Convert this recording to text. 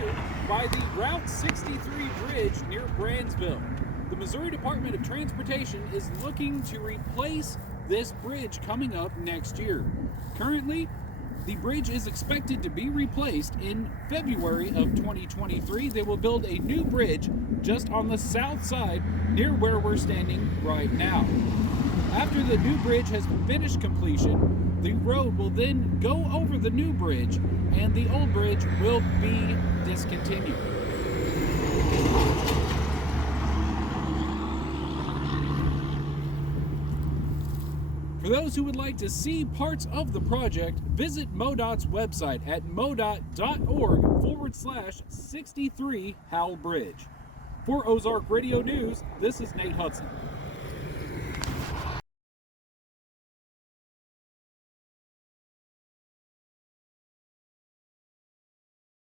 year by the Route 63 bridge near Brandsville. The Missouri Department of Transportation is looking to replace this bridge coming up next year. Currently, the bridge is expected to be replaced in February of 2023. They will build a new bridge just on the south side near where we're standing right now. After the new bridge has finished completion, the road will then go over the new bridge and the old bridge will be discontinued. For those who would like to see parts of the project, visit MoDOT's website at modot.org/63 Howell Bridge. For Ozark Radio News, this is Nate Hudson.